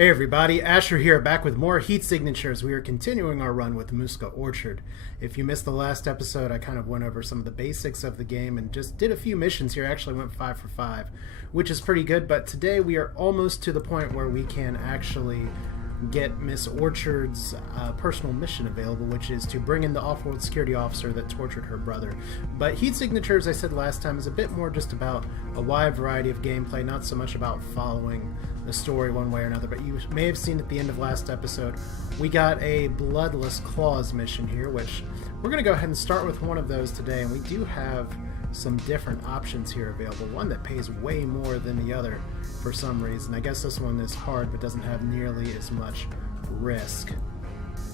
Hey everybody, Asher here, back with more heat signatures. We are continuing our run with Muska Orchard. If you missed the last episode, I kind of went over some of the basics of the game and just did a few missions here. Actually went 5 for 5, which is pretty good, but today we are almost to the point where we can actually get Miss Orchard's personal mission available, which is to bring in the off-world security officer that tortured her brother. But heat signature, as I said last time, is a bit more just about a wide variety of gameplay, not so much about following the story one way or another. But you may have seen at the end of last episode, we got a Bloodless Claws mission here, which we're going to go ahead and start with one of those today, and we do have some different options here available. One that pays way more than the other for some reason. I guess this one is hard but doesn't have nearly as much risk.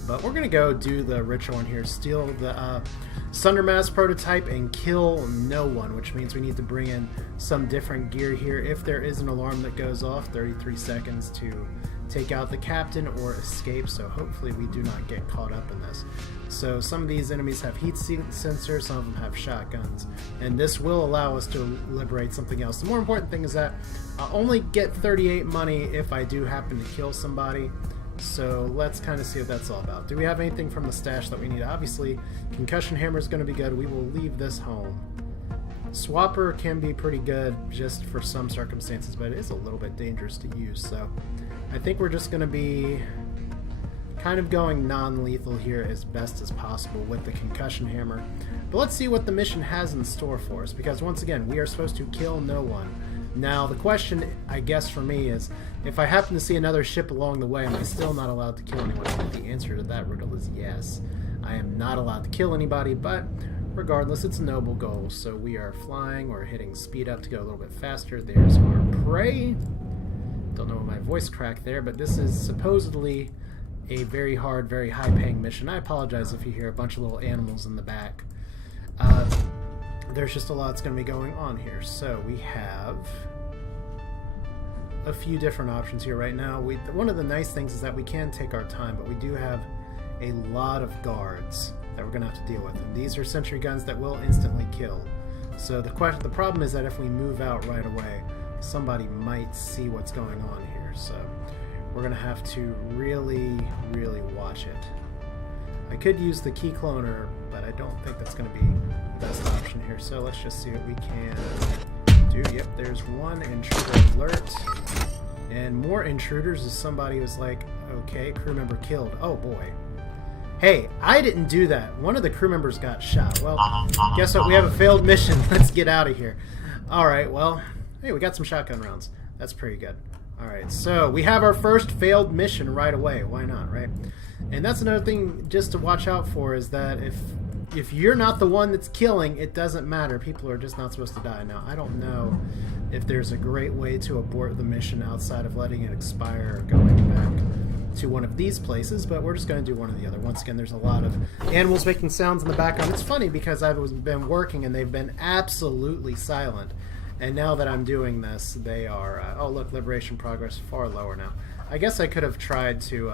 But we're gonna go do the richer one here, steal the Sundermass prototype and kill no one, which means we need to bring in some different gear here. If there is an alarm that goes off, 33 seconds to take out the captain or escape, so hopefully we do not get caught up in this. So some of these enemies have heat sensors, some of them have shotguns, and this will allow us to liberate something else. The more important thing is that I'll only get 38 money if I do happen to kill somebody, so let's kind of see what that's all about. Do we have anything from the stash that we need? Obviously, concussion hammer is going to be good. We will leave this home. Swapper can be pretty good just for some circumstances, but it is a little bit dangerous to use, so I think we're just going to be kind of going non-lethal here as best as possible with the concussion hammer. But let's see what the mission has in store for us, because once again, we are supposed to kill no one. Now, the question, I guess, for me is, if I happen to see another ship along the way, am I still not allowed to kill anyone? I think the answer to that riddle is yes. I am not allowed to kill anybody, but regardless, it's a noble goal. So we are flying or hitting speed up to go a little bit faster. There's our prey. Don't know what my voice cracked there, but this is supposedly a very hard, very high-paying mission. I apologize if you hear a bunch of little animals in the back. There's just a lot that's going to be going on here. So we have a few different options here right now. One of the nice things is that we can take our time, but we do have a lot of guards that we're going to have to deal with. And these are sentry guns that will instantly kill. So the problem is that if we move out right away, somebody might see what's going on here. So we're going to have to really, really watch it. I could use the key cloner, but I don't think that's going to be the best option here. So let's just see what we can do. Yep, there's one intruder alert. And more intruders as somebody was like, okay, crew member killed. Oh boy. Hey, I didn't do that. One of the crew members got shot. Well, guess what? We have a failed mission. Let's get out of here. Alright, well, hey, we got some shotgun rounds. That's pretty good. Alright, so we have our first failed mission right away. Why not, right? And that's another thing just to watch out for, is that if you're not the one that's killing, it doesn't matter. People are just not supposed to die. Now, I don't know if there's a great way to abort the mission outside of letting it expire or going back to one of these places, but we're just going to do one or the other. Once again, there's a lot of animals making sounds in the background. It's funny because I've been working and they've been absolutely silent. And now that I'm doing this, they are... oh, look, liberation progress far lower now. I guess I could have tried to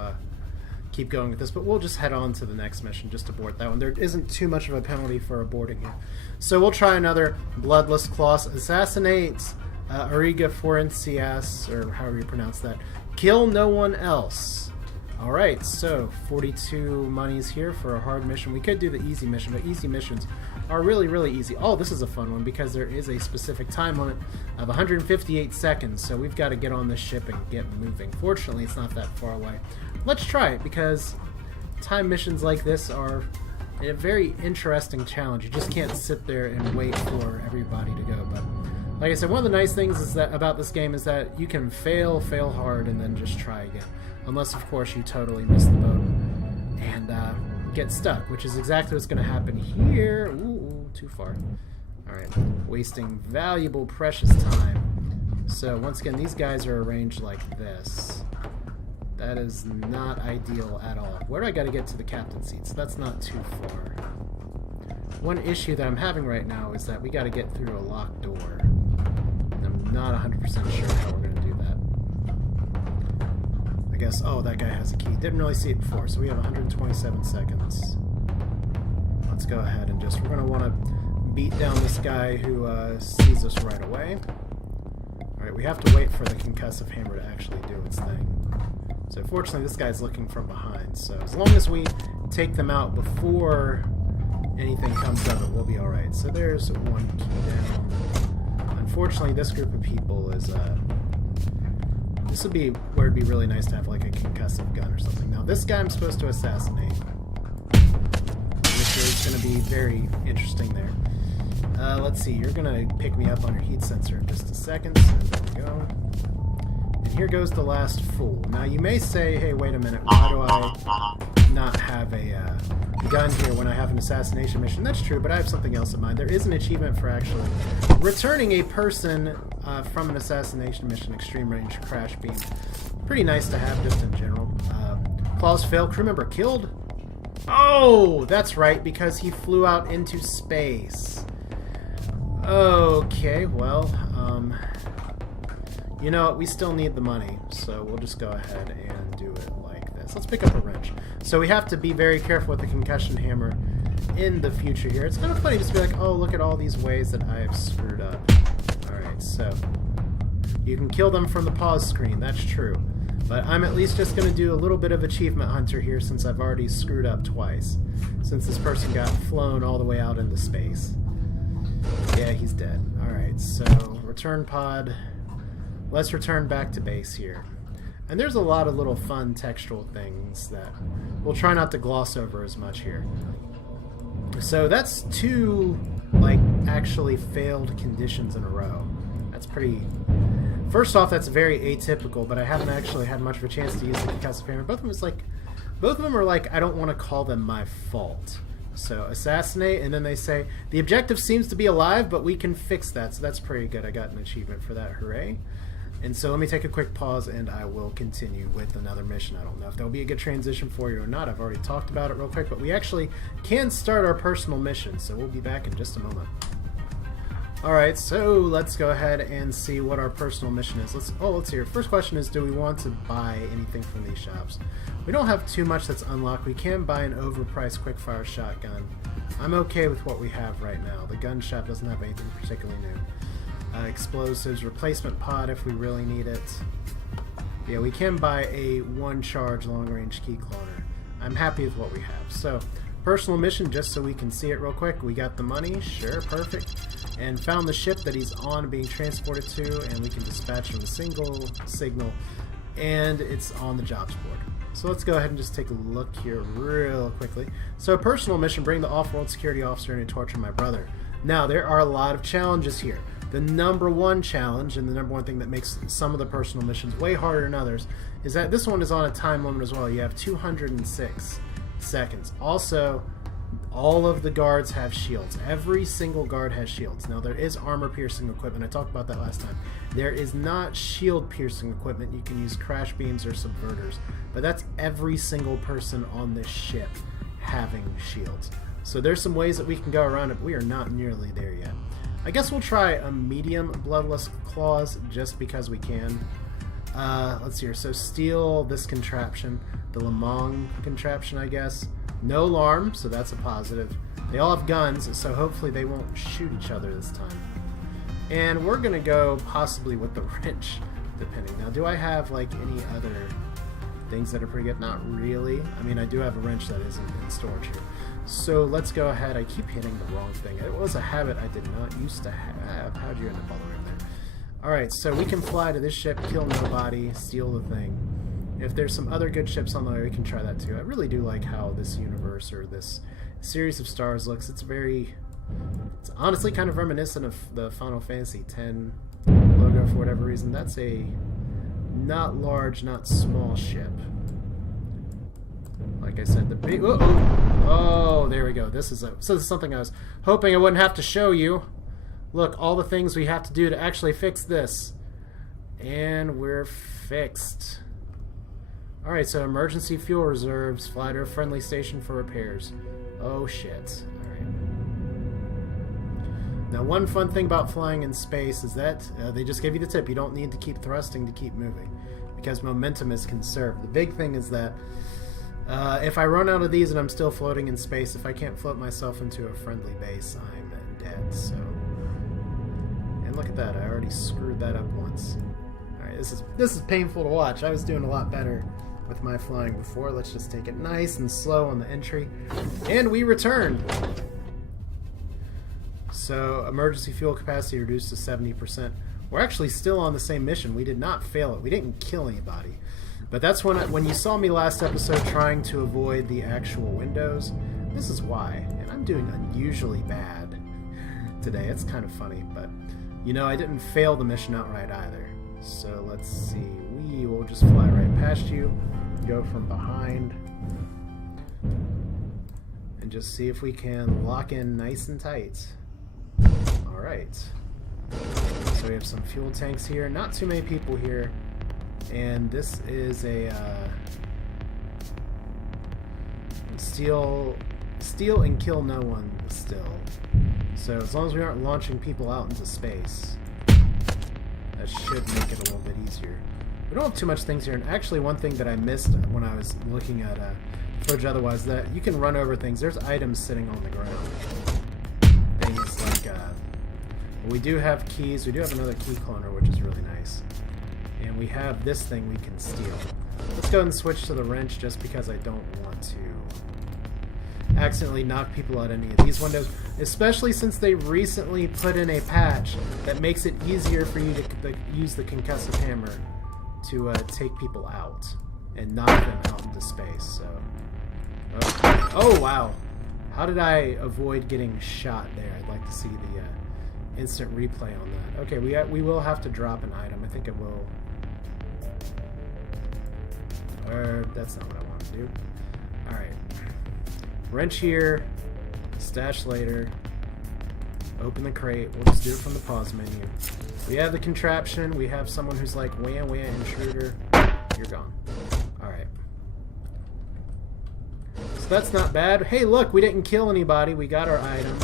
keep going with this, but we'll just head on to the next mission, just abort that one. There isn't too much of a penalty for aborting here. So we'll try another Bloodless Claws. Assassinate Ariga Forencias, or however you pronounce that. Kill no one else. Alright, so 42 monies here for a hard mission. We could do the easy mission, but easy missions are really, really easy. Oh, this is a fun one because there is a specific time limit of 158 seconds, so we've got to get on this ship and get moving. Fortunately, it's not that far away. Let's try it, because time missions like this are a very interesting challenge. You just can't sit there and wait for everybody to go. But like I said, one of the nice things is that about this game is that you can fail hard, and then just try again. Unless, of course, you totally miss the boat and get stuck, which is exactly what's going to happen here. Ooh, too far. Alright, wasting valuable, precious time. So, once again, these guys are arranged like this. That is not ideal at all. Where do I got to get to the captain's seats? That's not too far. One issue that I'm having right now is that we got to get through a locked door. I'm not 100% sure how we're going to do that. I guess, oh, that guy has a key. Didn't really see it before, so we have 127 seconds. Let's go ahead and we're going to want to beat down this guy who sees us right away. Alright, we have to wait for the concussive hammer to actually do its thing. So fortunately, this guy's looking from behind. So as long as we take them out before anything comes of it, we'll be alright. So there's one key down. Unfortunately, this group of people is... this would be where it'd be really nice to have like a concussive gun or something. Now, this guy I'm supposed to assassinate, which is going to be very interesting there. Let's see, you're going to pick me up on your heat sensor in just a second. So there we go. And here goes the last fool. Now, you may say, hey, wait a minute, why do I not have a gun here when I have an assassination mission? That's true, but I have something else in mind. There is an achievement for actually returning a person from an assassination mission, extreme range crash beam. Pretty nice to have just in general. Claws failed, crew member killed? Oh, that's right, because he flew out into space. Okay, well, you know what, we still need the money, so we'll just go ahead and do it like this. Let's pick up a wrench. So we have to be very careful with the concussion hammer in the future here. It's kind of funny just to be like, oh, look at all these ways that I have screwed up. Alright, so you can kill them from the pause screen, that's true. But I'm at least just going to do a little bit of achievement hunter here since I've already screwed up twice. Since this person got flown all the way out into space. Yeah, he's dead. Alright, so return pod. Let's return back to base here. And there's a lot of little fun textual things that we'll try not to gloss over as much here. So that's 2, like, actually failed conditions in a row. That's pretty... First off, that's very atypical, but I haven't actually had much of a chance to use the concussive hammer. Both of them are like, I don't want to call them my fault. So, assassinate, and then they say, the objective seems to be alive, but we can fix that. So that's pretty good. I got an achievement for that. Hooray. And so let me take a quick pause, and I will continue with another mission. I don't know if there'll be a good transition for you or not. I've already talked about it real quick, but we actually can start our personal mission. So we'll be back in just a moment. Alright, so let's go ahead and see what our personal mission is. Let's see here. First question is, do we want to buy anything from these shops? We don't have too much that's unlocked. We can buy an overpriced quickfire shotgun. I'm okay with what we have right now. The gun shop doesn't have anything particularly new. Explosives, replacement pod if we really need it. Yeah, we can buy a 1-charge long-range key cloner. I'm happy with what we have. So, personal mission, just so we can see it real quick. We got the money, sure, perfect. And found the ship that he's on being transported to, and we can dispatch him a single signal, and it's on the jobs board. So let's go ahead and just take a look here real quickly. So personal mission, bring the off-world security officer in and torture my brother. Now, there are a lot of challenges here. The number one challenge, and the number one thing that makes some of the personal missions way harder than others, is that this one is on a time limit as well. You have 206 seconds. Also, all of the guards have shields. Every single guard has shields. Now, there is armor-piercing equipment. I talked about that last time. There is not shield-piercing equipment. You can use crash beams or subverters. But that's every single person on this ship having shields. So there's some ways that we can go around it, but we are not nearly there yet. I guess we'll try a medium Bloodless claws just because we can. Let's see here. So steal this contraption. The Le Mans contraption, I guess. No alarm, so that's a positive. They all have guns, so hopefully they won't shoot each other this time. And we're going to go possibly with the wrench, depending. Now, do I have, like, any other things that are pretty good? Not really. I mean, I do have a wrench that isn't in storage here. So let's go ahead. I keep hitting the wrong thing. It was a habit I did not used to have. How'd you end up all the way in there? Alright, so we can fly to this ship, kill nobody, steal the thing. If there's some other good ships on the way, we can try that too. I really do like how this universe or this series of stars looks. It's honestly kind of reminiscent of the Final Fantasy X logo for whatever reason. That's a not large, not small ship. Like I said, the big... Oh, there we go. This is something I was hoping I wouldn't have to show you. Look, all the things we have to do to actually fix this. And we're fixed. Alright, so emergency fuel reserves. Fly to a friendly station for repairs. Oh, shit. Alright. Now, one fun thing about flying in space is that they just gave you the tip. You don't need to keep thrusting to keep moving, because momentum is conserved. The big thing is that if I run out of these and I'm still floating in space, if I can't float myself into a friendly base, I'm dead, so... And look at that. I already screwed that up once. Alright, this is painful to watch. I was doing a lot better with my flying before. Let's just take it nice and slow on the entry. And we return! So, emergency fuel capacity reduced to 70%. We're actually still on the same mission. We did not fail it. We didn't kill anybody. But that's when you saw me last episode trying to avoid the actual windows. This is why. And I'm doing unusually bad today. It's kind of funny, but you know, I didn't fail the mission outright either. So let's see. We will just fly right past you, go from behind, and just see if we can lock in nice and tight. Alright. So we have some fuel tanks here. Not too many people here. And this is a steal and kill no one still. So as long as we aren't launching people out into space, that should make it a little bit easier. We don't have too much things here. And actually one thing that I missed when I was looking at footage otherwise, that you can run over things. There's items sitting on the ground. Things like, we do have keys. We do have another key cloner, which is really nice. And we have this thing we can steal. Let's go ahead and switch to the wrench just because I don't want to accidentally knock people out any of these windows, especially since they recently put in a patch that makes it easier for you to use the concussive hammer to take people out and knock them out into space. So, oh wow, how did I avoid getting shot there? I'd like to see the instant replay on that. Okay, we will have to drop an item. I think it will. Or that's not what I want to do. Alright. Wrench here. Stash later. Open the crate. We'll just do it from the pause menu. We have the contraption. We have someone who's like, wah, intruder. You're gone. Alright. So that's not bad. Hey, look, we didn't kill anybody. We got our item.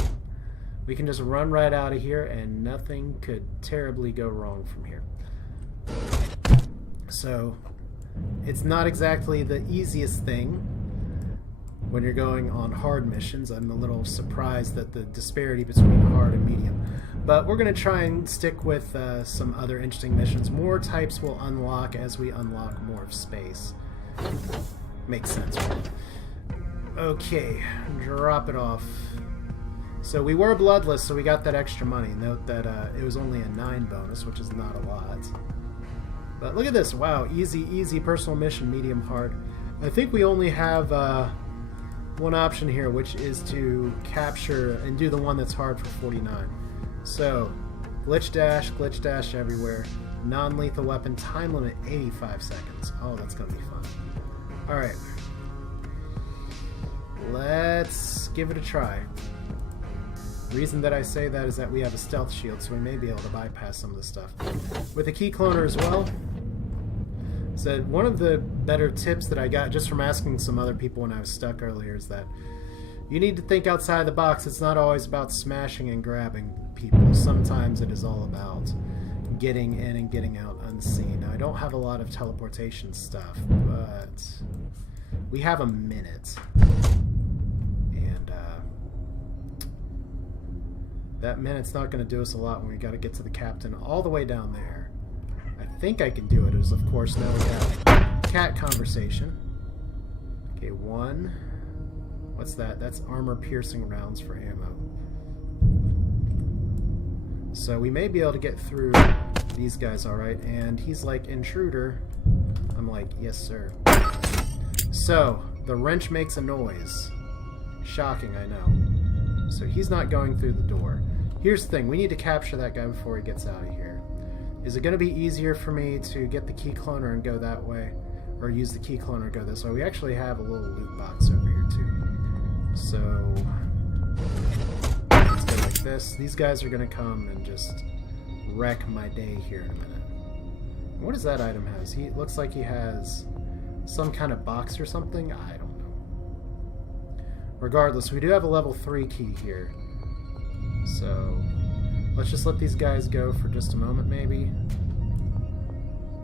We can just run right out of here and nothing could terribly go wrong from here. So, it's not exactly the easiest thing when you're going on hard missions. I'm a little surprised at the disparity between hard and medium. But we're going to try and stick with some other interesting missions. More types will unlock as we unlock more of space. Makes sense, right? Okay, drop it off. So we were bloodless, so we got that extra money. Note that it was only a 9 bonus, which is not a lot. But look at this. Wow, easy personal mission, medium hard. I think we only have one option here, which is to capture and do the one that's hard for 49. So, glitch dash everywhere. Non-lethal weapon, time limit 85 seconds. Oh, that's going to be fun. Alright. Let's give it a try. The reason that I say that is that we have a stealth shield, so we may be able to bypass some of the stuff. With a key cloner as well. So one of the better tips that I got just from asking some other people when I was stuck earlier is that you need to think outside the box. It's not always about smashing and grabbing people. Sometimes it is all about getting in and getting out unseen. Now, I don't have a lot of teleportation stuff, but we have a minute. And that minute's not going to do us a lot when we got to get to the captain all the way down there. I think I can do it. As of course, now we got cat conversation. Okay, 1. What's that? That's armor-piercing rounds for ammo. So we may be able to get through these guys alright. And he's like, intruder. I'm like, yes, sir. So, the wrench makes a noise. Shocking, I know. So he's not going through the door. Here's the thing. We need to capture that guy before he gets out of here. Is it going to be easier for me to get the key cloner and go that way? Or use the key cloner and go this way? We actually have a little loot box over here, too. So, let's go like this. These guys are going to come and just wreck my day here in a minute. What does that item have? He looks like he has some kind of box or something? I don't know. Regardless, we do have a level 3 key here. So, let's just let these guys go for just a moment, maybe.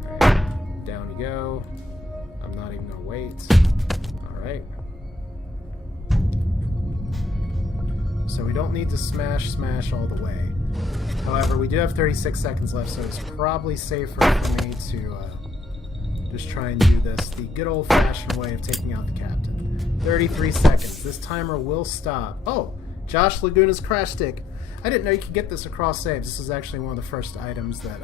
Alright, down you go. I'm not even going to wait. Alright. So we don't need to smash all the way. However, we do have 36 seconds left, so it's probably safer for me to just try and do this the good old-fashioned way of taking out the captain. 33 seconds. This timer will stop. Oh, Josh Laguna's crash stick. I didn't know you could get this across saves. This is actually one of the first items that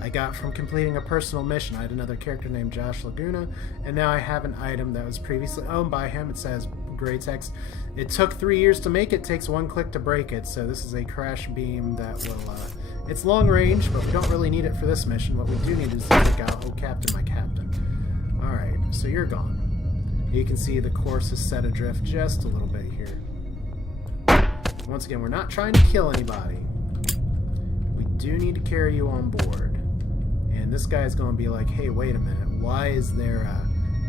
I got from completing a personal mission. I had another character named Josh Laguna, and now I have an item that was previously owned by him. It says gray text. It took 3 years to make it. Takes 1 click to break it. So this is a crash beam that will... it's long range, but we don't really need it for this mission. What we do need is to take out... Oh, Captain, my Captain. Alright, so you're gone. You can see the course is set adrift just a little bit here. Once again, we're not trying to kill anybody. We do need to carry you on board. And this guy's going to be like, hey, wait a minute. Why is there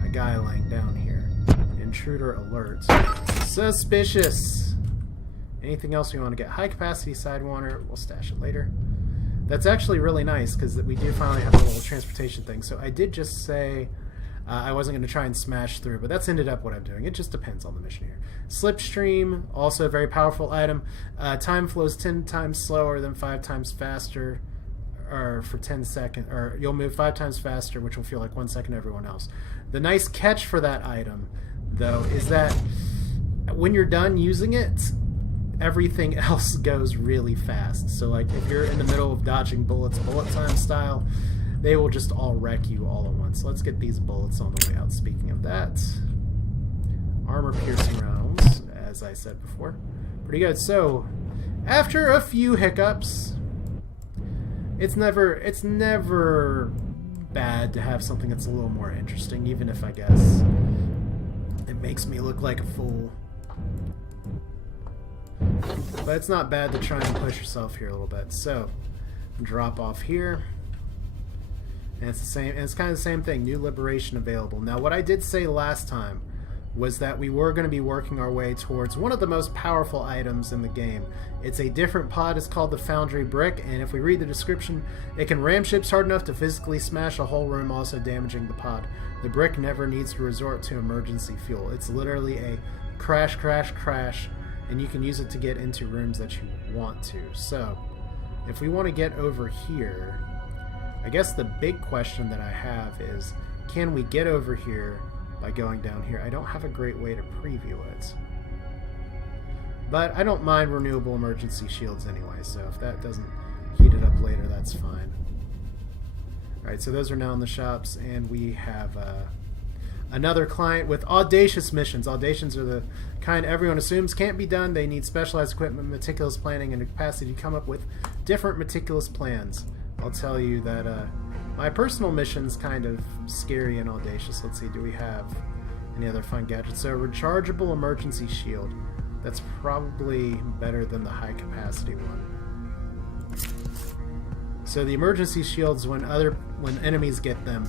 a guy laying down here? Intruder alert. Suspicious! Anything else we want to get? High capacity sidewinder. We'll stash it later. That's actually really nice because we do finally have a little transportation thing. So I did just say I wasn't going to try and smash through, but that's ended up what I'm doing. It just depends on the mission here. Slipstream, also a very powerful item. Time flows 10 times slower than 5 times faster, or for 10 seconds, or you'll move 5 times faster, which will feel like 1 second to everyone else. The nice catch for that item, though, is that when you're done using it, everything else goes really fast. So like if you're in the middle of dodging bullets bullet time style, they will just all wreck you all at once. Let's get these bullets on the way out. Speaking of that, armor piercing rounds, as I said before. Pretty good. So after a few hiccups, it's never bad to have something that's a little more interesting, even if I guess it makes me look like a fool. But it's not bad to try and push yourself here a little bit. So, drop off here. And it's the same, and it's kind of the same thing. New liberation available. Now, what I did say last time was that we were going to be working our way towards one of the most powerful items in the game. It's a different pod. It's called the Foundry Brick, and if we read the description, it can ram ships hard enough to physically smash a whole room, also damaging the pod. The brick never needs to resort to emergency fuel. It's literally a crash, crash, crash, and you can use it to get into rooms that you want to. So, if we want to get over here, I guess the big question that I have is, can we get over here by going down here? I don't have a great way to preview it. But I don't mind renewable emergency shields anyway, so if that doesn't heat it up later, that's fine. Alright, so those are now in the shops, and we have another client with audacious missions. Audacious are the kind everyone assumes can't be done. They need specialized equipment, meticulous planning, and a capacity to come up with different meticulous plans. I'll tell you that my personal mission's kind of scary and audacious. Let's see, do we have any other fun gadgets? So, rechargeable emergency shield. That's probably better than the high capacity one. So the emergency shields, when enemies get them,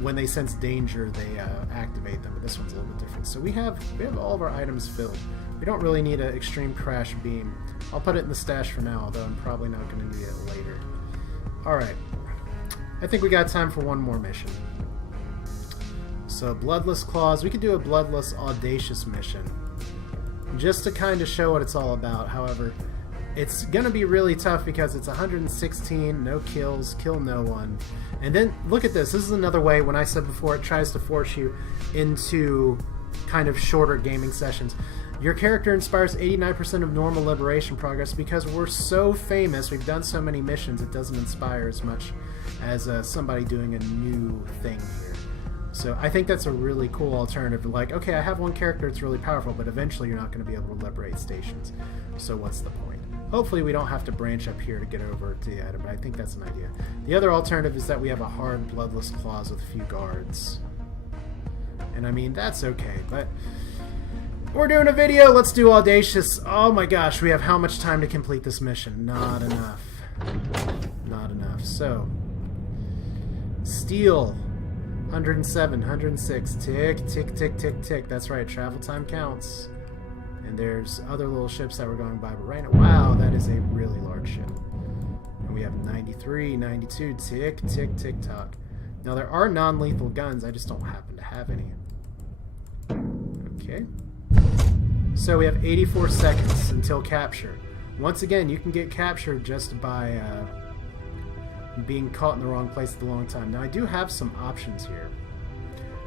when they sense danger, they activate them. But this one's a little bit different. So we have all of our items filled. We don't really need an extreme crash beam. I'll put it in the stash for now, although I'm probably not going to need it later. Alright, I think we got time for one more mission. So, Bloodless Claws. We could do a Bloodless Audacious mission, just to kind of show what it's all about. However, it's going to be really tough because it's 116, no kills, kill no one. And then, look at this. This is another way, when I said before, it tries to force you into kind of shorter gaming sessions. Your character inspires 89% of normal liberation progress. Because we're so famous, we've done so many missions, it doesn't inspire as much as somebody doing a new thing here. So I think that's a really cool alternative. Like, okay, I have one character that's really powerful, but eventually you're not going to be able to liberate stations. So what's the point? Hopefully we don't have to branch up here to get over to the item, but I think that's an idea. The other alternative is that we have a hard Bloodless Claws with a few guards. And I mean, that's okay, but we're doing a video. Let's do Audacious. Oh my gosh, we have how much time to complete this mission? Not enough. Not enough. So, Steel. 107, 106. Tick, tick, tick, tick, tick. That's right, travel time counts. And there's other little ships that were going by, but right now, wow, that is a really large ship. And we have 93, 92. Tick, tick, tick, tock. Now, there are non-lethal guns. I just don't happen to have any. Okay. So we have 84 seconds until capture. Once again, you can get captured just by being caught in the wrong place at the wrong time. Now I do have some options here.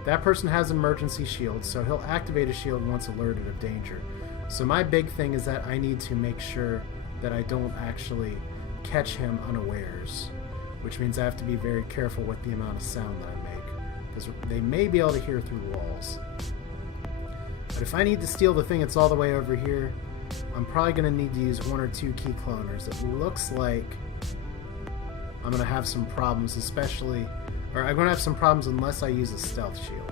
That person has an emergency shield, so he'll activate a shield once alerted of danger. So my big thing is that I need to make sure that I don't actually catch him unawares, which means I have to be very careful with the amount of sound that I make, because they may be able to hear through walls. But if I need to steal the thing that's all the way over here, I'm probably going to need to use 1 or 2 key cloners. It looks like I'm going to have some problems, I'm going to have some problems unless I use a stealth shield.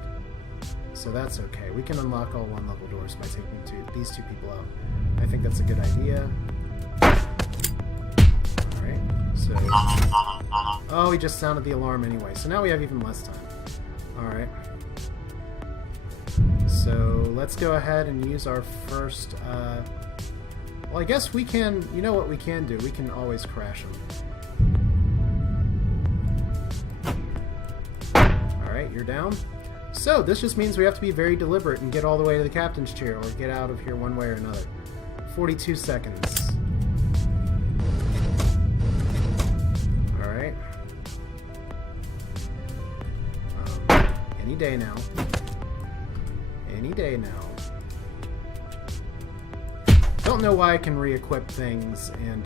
So that's okay. We can unlock all 1 level doors by taking these 2 people out. I think that's a good idea. Alright, so... Oh, he just sounded the alarm anyway, so now we have even less time. Alright. So let's go ahead and use our first... well, I guess we can... You know what we can do? We can always crash them. Alright, you're down. So, this just means we have to be very deliberate and get all the way to the captain's chair, or get out of here one way or another. 42 seconds. Alright. Any day now. Any day now. Don't know why I can re-equip things and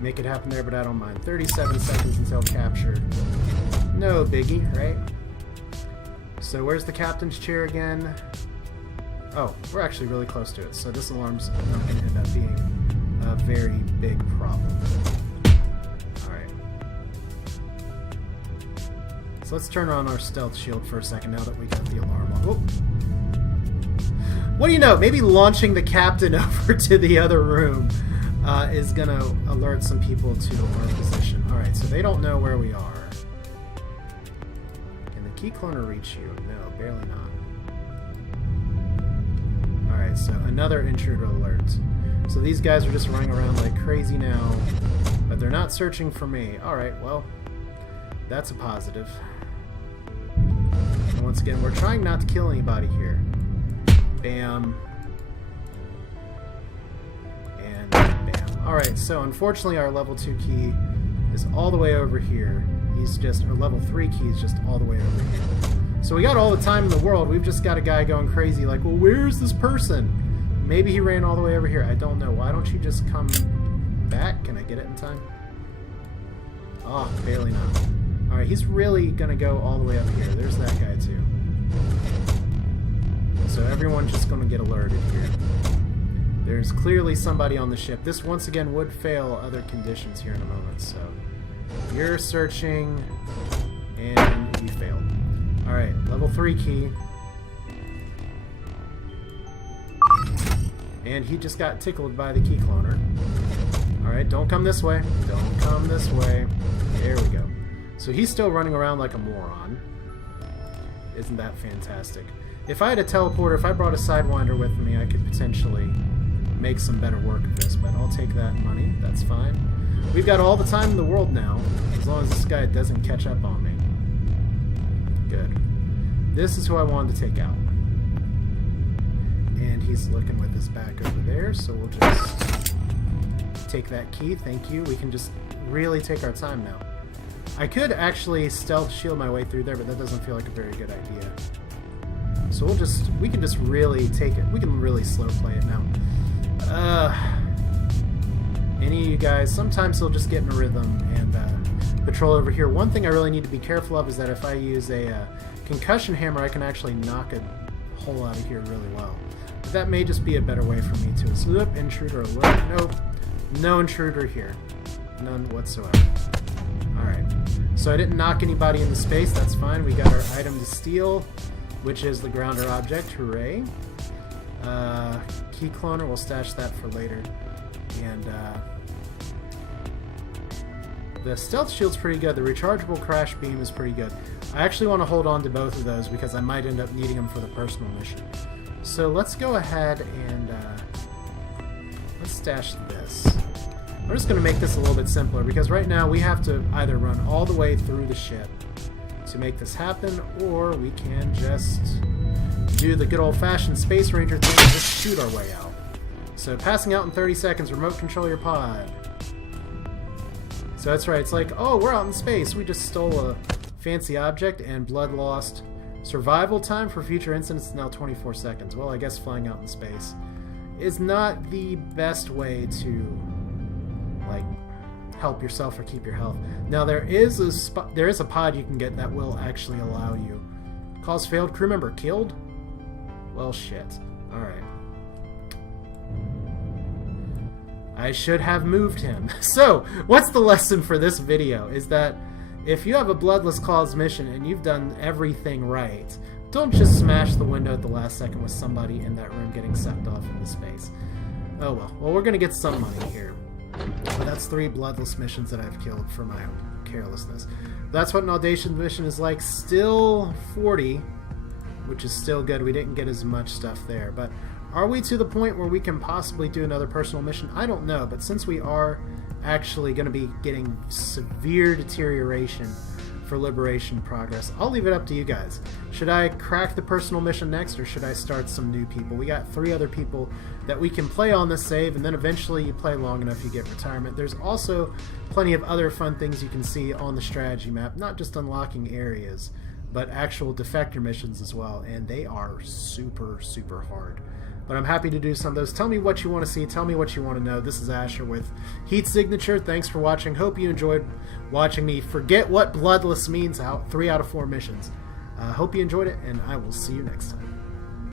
make it happen there, but I don't mind. 37 seconds until capture. No biggie, right? So where's the captain's chair again? Oh, we're actually really close to it, so this alarm's not going to end up being a very big problem. Alright. So let's turn on our stealth shield for a second now that we got the alarm on. Whoop. What do you know? Maybe launching the captain over to the other room is going to alert some people to our position. Alright, so they don't know where we are. Can the key cloner reach you? No, barely not. Alright, so another intruder alert. So these guys are just running around like crazy now, but they're not searching for me. Alright, well, that's a positive. And once again, we're trying not to kill anybody here. Bam. And bam. Alright, so unfortunately our level 2 key is all the way over here. Our level 3 key is just all the way over here. So we got all the time in the world, we've just got a guy going crazy like, well, where's this person? Maybe he ran all the way over here, I don't know. Why don't you just come back? Can I get it in time? Oh, barely not. Alright, he's really gonna go all the way up here. There's that guy too. So everyone's just going to get alerted here. There's clearly somebody on the ship. This once again would fail other conditions here in a moment. So you're searching and you failed. Alright, level 3 key. And he just got tickled by the key cloner. Alright, don't come this way. Don't come this way. There we go. So he's still running around like a moron. Isn't that fantastic? If I had a teleporter, if I brought a Sidewinder with me, I could potentially make some better work of this, but I'll take that money. That's fine. We've got all the time in the world now, as long as this guy doesn't catch up on me. Good. This is who I wanted to take out. And he's looking with his back over there, so we'll just take that key. Thank you. We can just really take our time now. I could actually stealth shield my way through there, but that doesn't feel like a very good idea. So we can just really take it. We can really slow play it now. Any of you guys, sometimes they'll just get in a rhythm and patrol over here. One thing I really need to be careful of is that if I use a concussion hammer, I can actually knock a hole out of here really well. But that may just be a better way for me to slip. Intruder alert. Nope. No intruder here. None whatsoever. Alright. So I didn't knock anybody into space. That's fine. We got our item to steal, which is the grounder object. Hooray. Key cloner, we'll stash that for later. And the stealth shield's pretty good. The rechargeable crash beam is pretty good. I actually want to hold on to both of those because I might end up needing them for the personal mission. So let's go ahead and let's stash this. I'm just going to make this a little bit simpler because right now we have to either run all the way through the ship to make this happen, or we can just do the good old-fashioned Space Ranger thing and just shoot our way out. So passing out in 30 seconds, remote control your pod. So that's right, it's like, oh, we're out in space, we just stole a fancy object and blood lost. Survival time for future incidents is now 24 seconds. Well, I guess flying out in space is not the best way to, like, help yourself or keep your health. Now, there is a pod you can get that will actually allow you. Calls failed, crew member killed? Well, shit. Alright. I should have moved him. So, what's the lesson for this video? Is that if you have a Bloodless Claws mission and you've done everything right, don't just smash the window at the last second with somebody in that room getting sucked off into space. Oh well. Well, we're gonna get some money here. But that's 3 Bloodless missions that I've killed for my own carelessness. That's what an Audacious mission is like. Still 40, which is still good. We didn't get as much stuff there, but are we to the point where we can possibly do another personal mission? I don't know, but since we are actually going to be getting severe deterioration for Liberation progress, I'll leave it up to you guys. Should I crack the personal mission next, or should I start some new people? We got 3 other people that we can play on this save, and then eventually you play long enough, you get retirement. There's also plenty of other fun things you can see on the strategy map, not just unlocking areas, but actual defector missions as well, and they are super, super hard. But I'm happy to do some of those. Tell me what you want to see. Tell me what you want to know. This is Asher with Heat Signature. Thanks for watching. Hope you enjoyed watching me forget what Bloodless means out 3 out of 4 missions. Hope you enjoyed it, and I will see you next time.